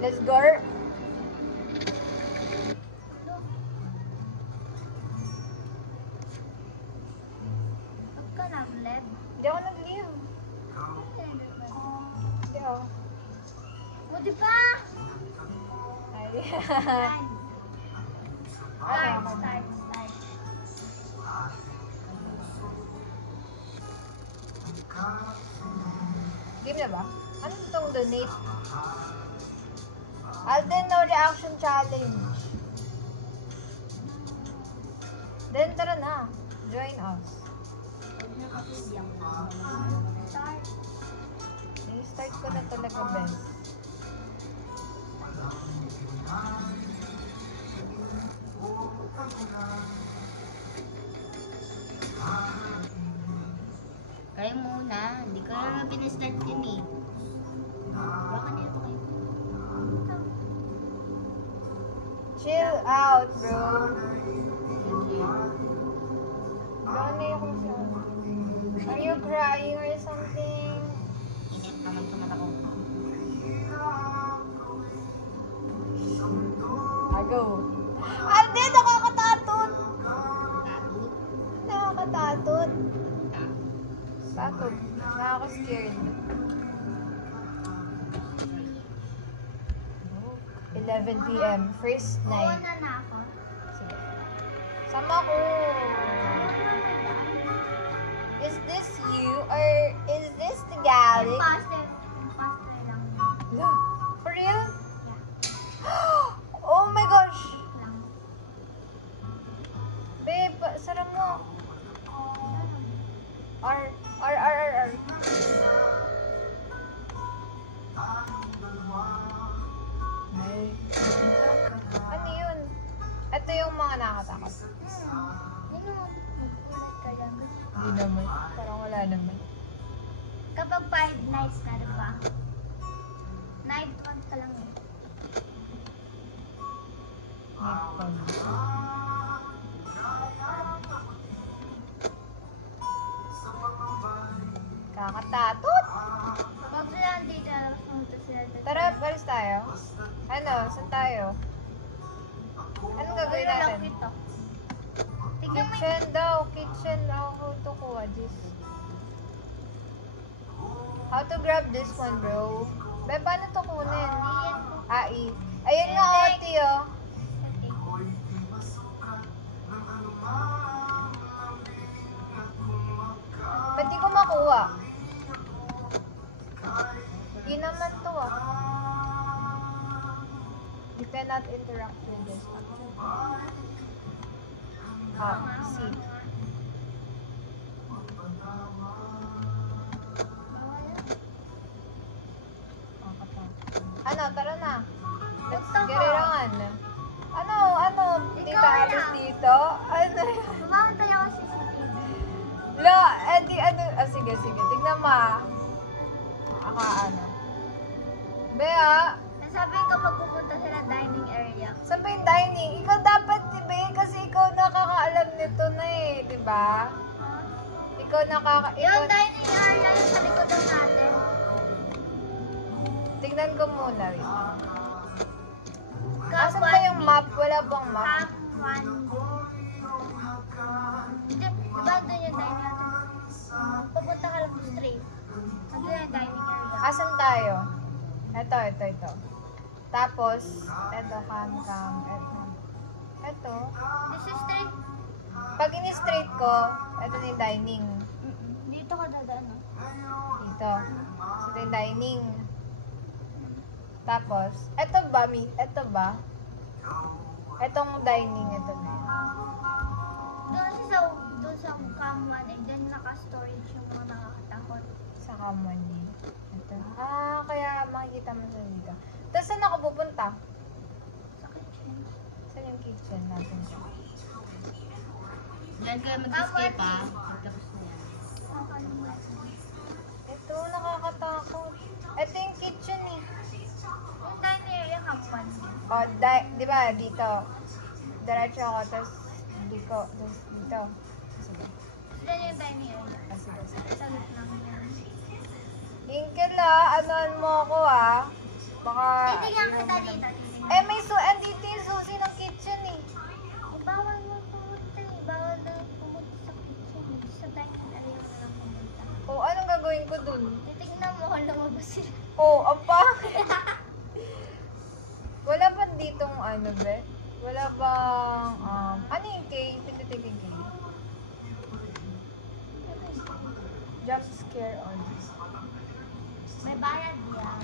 Let's go. Huwag ka nag-live. Hindi ako nag-leave. Hindi ako. O, di ba? Ay. Start. Game na ba? Ano itong donate? Alden, no reaction challenge. Then, tara na. Join us. Start. I-start ko na talaga, Ben. Kayo muna. Hindi ko naman pinastart yun eh. Baka nito kayo. Chill out, bro. Baka na yung kung Are you crying or something? Init naman sa mata ko. Go. Alden, nakakatatot! Nakakatatot. Tatot. Nakaka-scared. 11 p.m. First night. Una na ako. Sige. Sama ko. Is this you or is this the Galaxy? Imposter lang. For real? Yeah. Oh my gosh! Lang. Babe, sara mo. R. Ano yun? Ito yung mga nakatakot. Ano? Mag-ulat ka lang. Hindi naman. Parang wala naman. Kapag 5 nights na, diba? Night 1 ka lang eh. Kakatatot! Huwag sila dito, pumunta sila dito. Tara, balis tayo. Ano? Saan tayo? Anong gagawin Ayun lang natin? ito. Tignan mo Kitchen daw. Kitchen. How to kuha this? How to grab this one, bro? Be, paano to kunin? AI. Ayun nga, Oti, oh. Ba't di ko makuha? Hindi naman to, ah. You cannot interact with this. See. Ano, tara na. Let's get it on. Ano, hindi Ikaw taalis na. dito? Ano yun? Mamantay ako sa CCTV. La, edi ano, sige, tignan mo ah. Ano. Bea, Nasabi ko pag pupunta sila dining area. saan ba yung dining? Ikaw dapat, diba? Kasi ikaw nakakaalam nito na eh, diba? Ikaw Yung dining area yung sa likod ng natin. Tignan ko muna, wait. Cup Asan ba yung 1B. map? Wala bang map? Cup 1B. Hindi, diba doon yung dining area? Pupunta ka lang straight. Nandun yung dining area. Asan tayo? Ito. Tapos, ito, cam. Ito. This is straight. Pag ini-straight ko, ito na yung dining. Dito ka dadaan. No? Dito. So, ito yung dining. Tapos, ito ba? Itong dining, ito na yun. Doon sa cam 1 and then naka-storage yung mga nakakatakot. Sa common din. Ito. Kaya makikita mo sa dito. Tapos, saan ako pupunta? Sa kitchen. Saan yung kitchen natin? Diyan kayo mag-escape ha. Tapos na yan. Ito, nakakatakot. Ito yung kitchen eh. Yung dining area cam 1. O, di ba, dito. Diretso ako, tapos dito. Sige. Then yung dining area. Sige. Sa gitna mo yan. Inkil ano mo ako ah. Baka... Titignan kita dito. Titignan. Eh, may andito yung susi ng kitchen eh. Bawal mo pumunta eh. Bawal na pumunta sa kitchen. Sa dining area mo lang pumunta. O, anong gagawin ko dun? Titignan mo kung lumabas sila. Oh, ang pangit. Wala ba ditong ano, be? Wala bang, ano yung K? Pindutin yung K. Jump scare on. May bayad yan.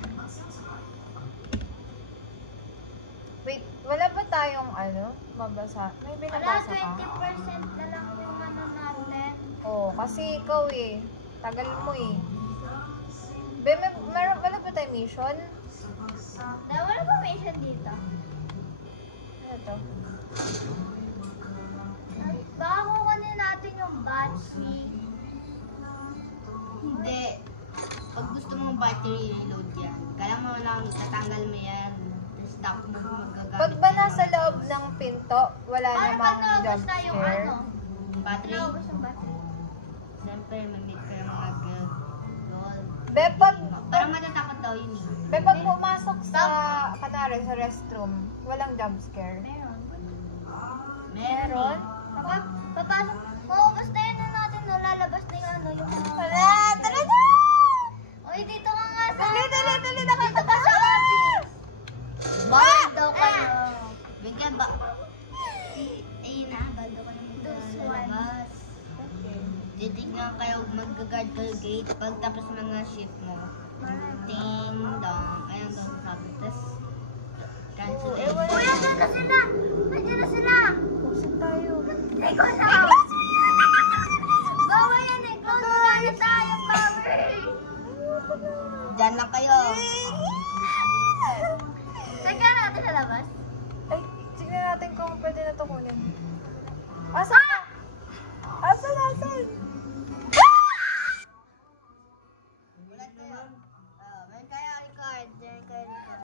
Wait, wala ba tayong ano, mabasa? May Wala, binabasa ka? 20% na lang yung ano natin. Oo, kasi ikaw eh. Tagal mo eh. Be, wala ba tayong mission? Wala ba mission dito? Ano to? Baka kukunin natin yung battery. Hindi. Pag gusto mo battery reload yan, kailangan mo lang tatanggal mo yan. Tapos stop mo magagamit. Pag ba yan. nasa loob ng pinto, wala Paano pag namang naubos jump na yung scare? ano? Battery, Naubos yung battery. siyempre mamit ka yung mag-roll. Be, pag, Parang matatakot daw yun eh. be, pag pumasok sa, kanari, sa restroom, walang jump scare. Meron. Meron? Papasok. Maubos na yun na natin. No? Lalabas na yung ano. Yung Wala! Tara na! Uy, dito ka nga sa... Dali! Nakita Dito ka sa office. Bawal daw kayo. Ah! Bigyan ba? Ayun na, bawal daw kayo maglalabas. Titignan kayo, mag-guard kayo gate. Pag tapos mga shift mo, ding dong. Ayun daw sabi. Tapos, cancel Eh, wala. Uy, andyan na sila. Andyan na sila. Pusin tayo. Ikaw na. Bawal yan eh. Close mo na tayo, bawal. Diyan lang kayo. Teka natin sa labas. Ay, tignan natin kung pwede na ito kunin. Asa?